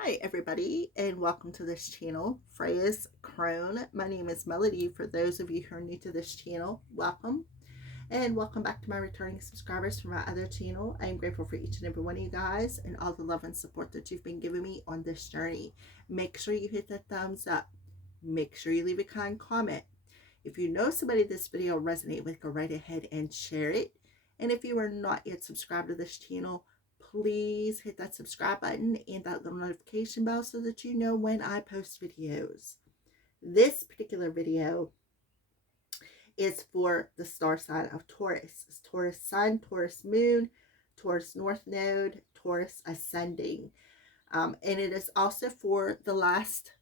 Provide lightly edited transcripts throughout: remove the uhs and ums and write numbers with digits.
Hi everybody, and welcome to this channel, Freya's Crone. My name is Melody. For those of you who are new to this channel, welcome. And welcome back to my returning subscribers from my other channel. I am grateful for each and every one of you guys and all the love and support that you've been giving me on this journey. Make sure you hit that thumbs up. Make sure you leave a kind comment. If you know somebody this video will resonate with, go right ahead and share it. And if you are not yet subscribed to this channel, please hit that subscribe button and that little notification bell so that you know when I post videos. This particular video is for the star sign of Taurus. It's Taurus Sun, Taurus Moon, Taurus North Node, Taurus Ascending. And it is also for the rest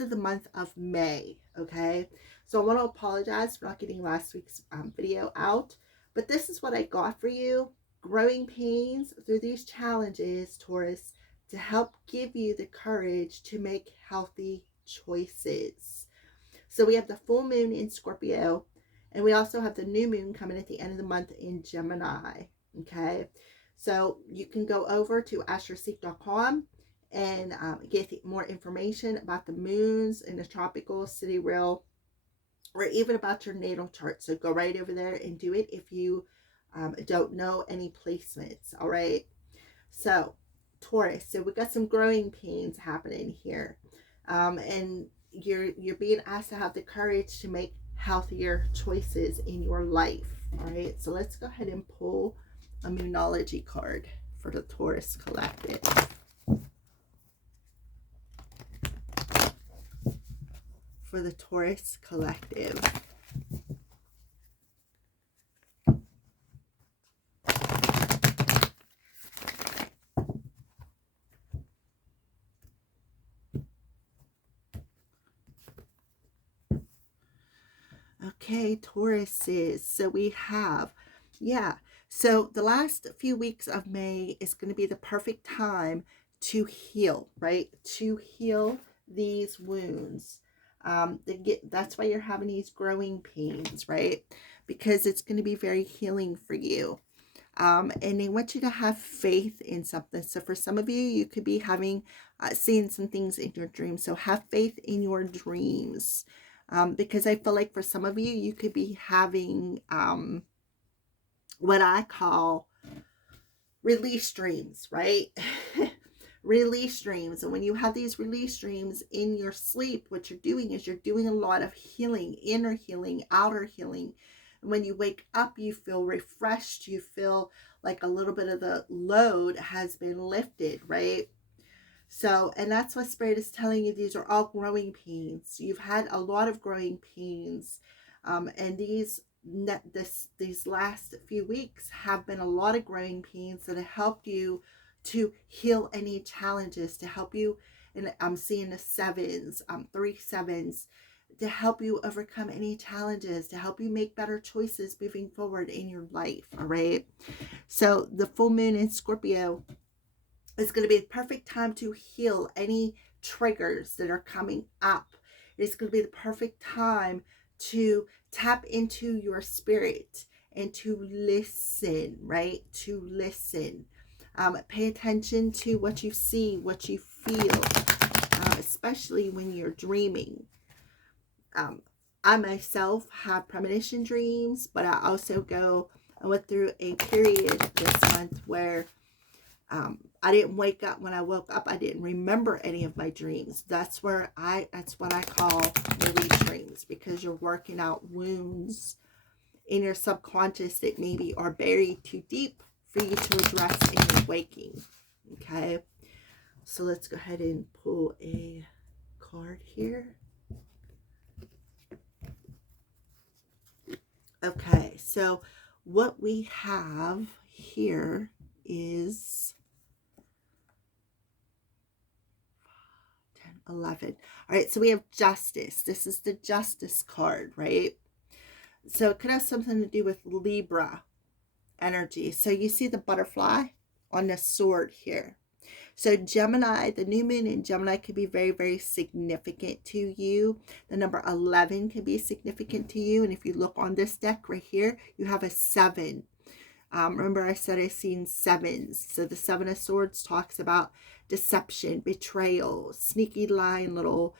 of the month of May, okay? So I want to apologize for not getting last week's video out, but this is what I got for you. Growing pains through these challenges, Taurus, to help give you the courage to make healthy choices. So we have the full moon in Scorpio, and we also have the new moon coming at the end of the month in Gemini, okay? So you can go over to astroseek.com and get more information about the moons in the tropical sidereal, or even about your natal chart. So go right over there and do it if you don't know any placements. All right. So Taurus, so we got some growing pains happening here, and you're being asked to have the courage to make healthier choices in your life. All right. So let's go ahead and pull a Moonology card for the Taurus collective. For the Taurus collective. Okay, Tauruses. So we have, so the last few weeks of May is going to be the perfect time to heal, right? To heal these wounds. That's why you're having these growing pains, right? Because it's going to be very healing for you. And they want you to have faith in something. So for some of you, you could be seeing some things in your dreams. So have faith in your dreams. Because I feel like for some of you, you could be having what I call release dreams, right? Release dreams. And when you have these release dreams in your sleep, what you're doing is you're doing a lot of healing, inner healing, outer healing. And when you wake up, you feel refreshed. You feel like a little bit of the load has been lifted, right? So, and that's what Spirit is telling you. These are all growing pains. You've had a lot of growing pains. And these last few weeks have been a lot of growing pains that have helped you to heal any challenges, to help you. And I'm seeing the sevens, 3 sevens, to help you overcome any challenges, to help you make better choices moving forward in your life. All right. So the full moon in Scorpio, it's going to be the perfect time to heal any triggers that are coming up. It's going to be the perfect time to tap into your spirit and to listen, right? To listen. Pay attention to what you see, what you feel, especially when you're dreaming. I myself have premonition dreams, but I went through a period this month where I didn't wake up. When I woke up, I didn't remember any of my dreams. That's what I call release dreams, because you're working out wounds in your subconscious that maybe are buried too deep for you to address in your waking. Okay. So let's go ahead and pull a card here. Okay. So what we have here is 11. All right, so we have justice. This is the justice card, right? So it could have something to do with Libra energy. So you see the butterfly on the sword here. So Gemini, the new moon in Gemini could be very, very significant to you. The number 11 can be significant to you. And if you look on this deck right here, you have a 7. Remember I said I seen sevens. So the Seven of Swords talks about deception, betrayal, sneaky lying little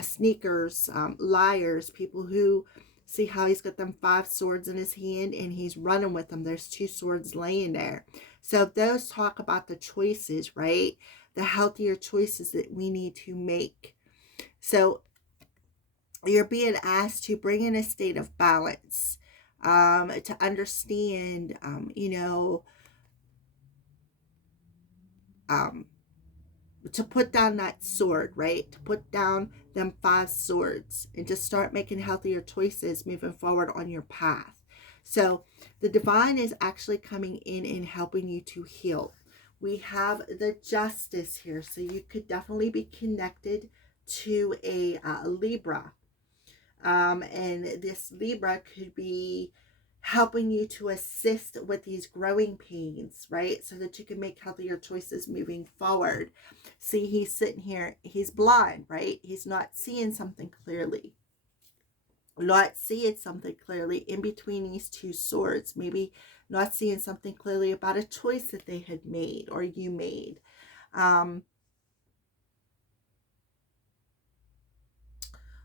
sneakers, liars, people who see how he's got them 5 swords in his hand and he's running with them. There's 2 swords laying there. So those talk about the choices, right? The healthier choices that we need to make. So you're being asked to bring in a state of balance, to understand, to put down that sword, right? To put down them 5 swords and to start making healthier choices moving forward on your path. So the divine is actually coming in and helping you to heal. We have the Justice here, so you could definitely be connected to a Libra. And this Libra could be helping you to assist with these growing pains, right? So that you can make healthier choices moving forward. See, he's sitting here, he's blind, right? He's not seeing something clearly. Not seeing something clearly in between these 2 swords. Maybe not seeing something clearly about a choice that they had made or you made.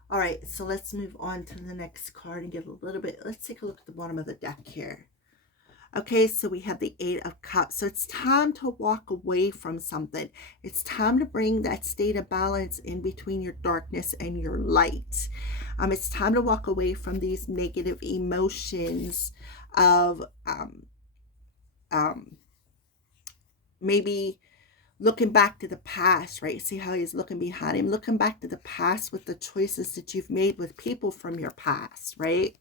All right, so let's move on to the next card and get a little bit, let's take a look at the bottom of the deck here. Okay, so we have the 8 of Cups. So it's time to walk away from something. It's time to bring that state of balance in between your darkness and your light. It's time to walk away from these negative emotions of maybe looking back to the past, right? See how he's looking behind him, looking back to the past with the choices that you've made with people from your past, right?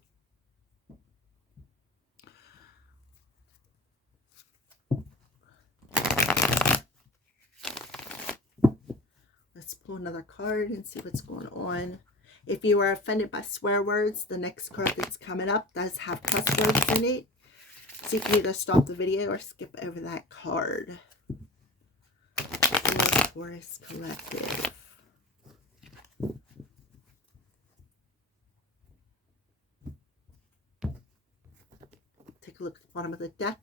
Let's pull another card and see what's going on. If you are offended by swear words, the next card that's coming up does have cuss words in it. So you can either stop the video or skip over that card. Taurus Collective. Take a look at the bottom of the deck.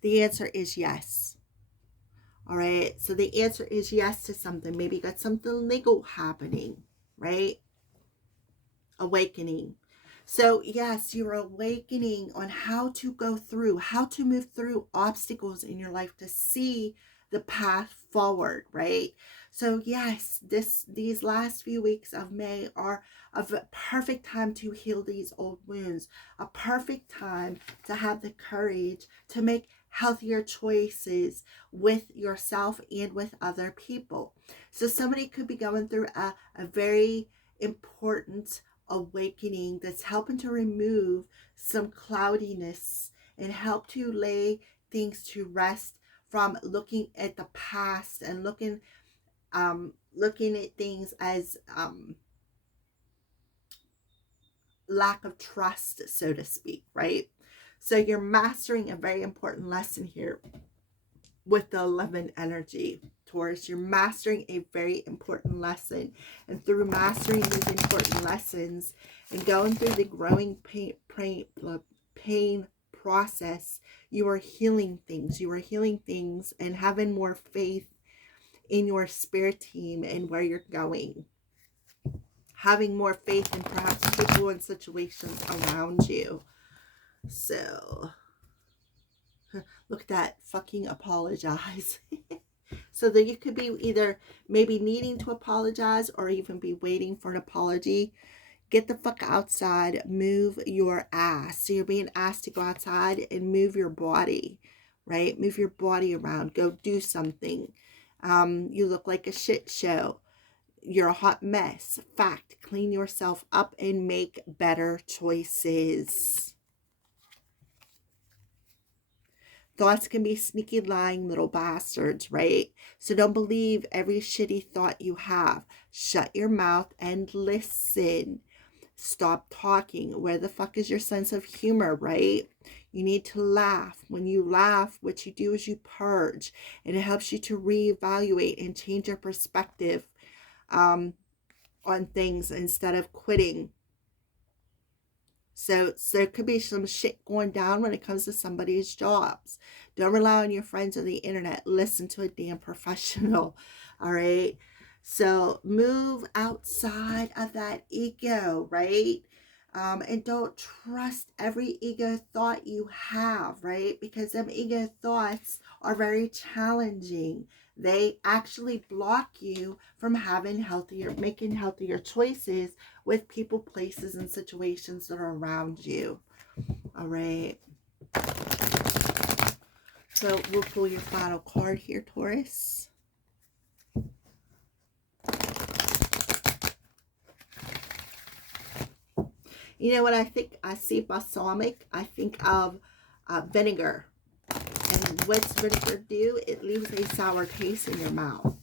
The answer is yes. All right, so the answer is yes to something. Maybe you got something legal happening, right? Awakening. So yes, you're awakening on how to go through, how to move through obstacles in your life to see the path forward, right? So yes, these last few weeks of May are a perfect time to heal these old wounds, a perfect time to have the courage to make healthier choices with yourself and with other people. So somebody could be going through a very important awakening that's helping to remove some cloudiness and help to lay things to rest from looking at the past and looking at things as lack of trust, so to speak, right? So you're mastering a very important lesson here with the 11 energy, Taurus. You're mastering a very important lesson, and through mastering these important lessons and going through the growing pain process, you are healing things. You are healing things and having more faith in your spirit team and where you're going. Having more faith in perhaps people and situations around you. So look at that, fucking apologize. So that you could be either maybe needing to apologize or even be waiting for an apology. Get the fuck outside, move your ass. So you're being asked to go outside and move your body, right? Move your body around, go do something. You look like a shit show. You're a hot mess. Fact, clean yourself up and make better choices. Thoughts can be sneaky, lying little bastards, right? So don't believe every shitty thought you have. Shut your mouth and listen. Stop talking. Where the fuck is your sense of humor, right? You need to laugh. When you laugh, what you do is you purge, and it helps you to reevaluate and change your perspective on things instead of quitting. So there could be some shit going down when it comes to somebody's jobs. Don't rely on your friends or the internet. Listen to a damn professional. All right. So move outside of that ego, right? And don't trust every ego thought you have, right? Because them ego thoughts are very challenging. They actually block you from making healthier choices with people, places, and situations that are around you. All right. So we'll pull your final card here, Taurus. You know what I think? I see balsamic. I think of vinegar. And what's vinegar do? It leaves a sour taste in your mouth.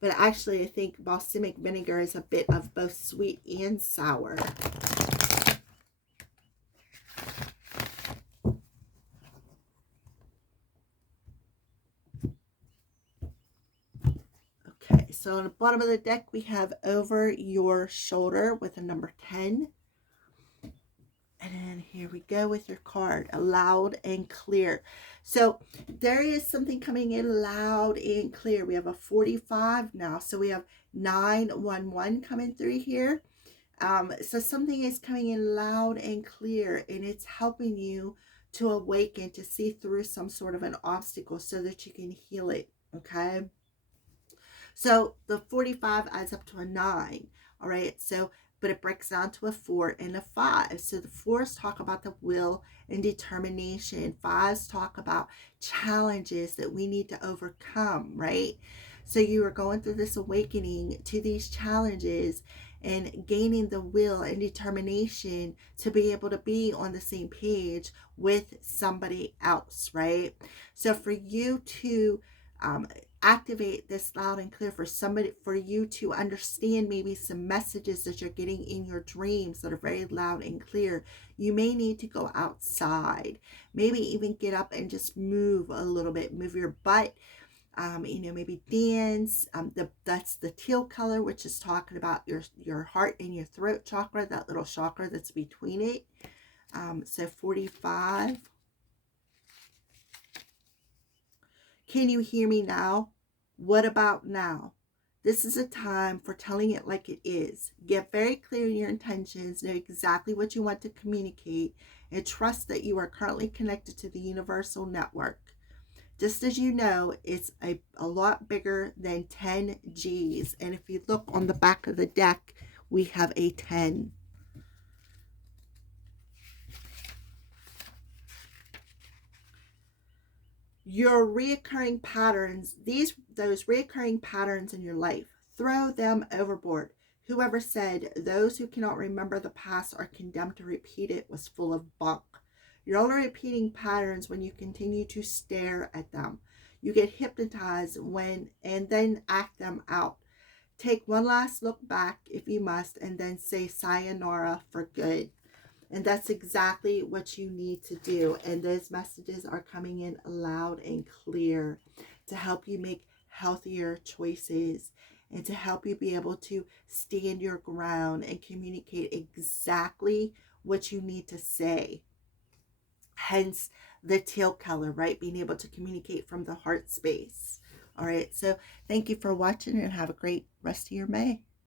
But actually, I think balsamic vinegar is a bit of both sweet and sour. Okay, so on the bottom of the deck, we have over your shoulder with a number 10. And then here we go with your card, loud and clear. So there is something coming in loud and clear. We have a 45 now. So we have 911 coming through here. So something is coming in loud and clear, and it's helping you to awaken, to see through some sort of an obstacle so that you can heal it. Okay. So the 45 adds up to a 9. All right. So, but it breaks down to a 4 and a 5. So the 4s talk about the will and determination. 5s talk about challenges that we need to overcome, right? So you are going through this awakening to these challenges and gaining the will and determination to be able to be on the same page with somebody else, right? So for you to activate this loud and clear, for you to understand maybe some messages that you're getting in your dreams that are very loud and clear, you may need to go outside, maybe even get up and just move a little bit, move your butt, maybe dance. That's the teal color, which is talking about your heart and your throat chakra, that little chakra that's between it. So 45. Can you hear me now? What about now? This is a time for telling it like it is. Get very clear in your intentions, know exactly what you want to communicate, and trust that you are currently connected to the universal network. Just as you know, it's a lot bigger than 10 G's. And if you look on the back of the deck, we have a 10. Your reoccurring patterns, those reoccurring patterns in your life, throw them overboard. Whoever said those who cannot remember the past are condemned to repeat it was full of bunk. You're only repeating patterns when you continue to stare at them. You get hypnotized and then act them out. Take one last look back if you must, and then say sayonara for good. And that's exactly what you need to do. And those messages are coming in loud and clear to help you make healthier choices and to help you be able to stand your ground and communicate exactly what you need to say. Hence the teal color, right? Being able to communicate from the heart space. All right. So thank you for watching and have a great rest of your May.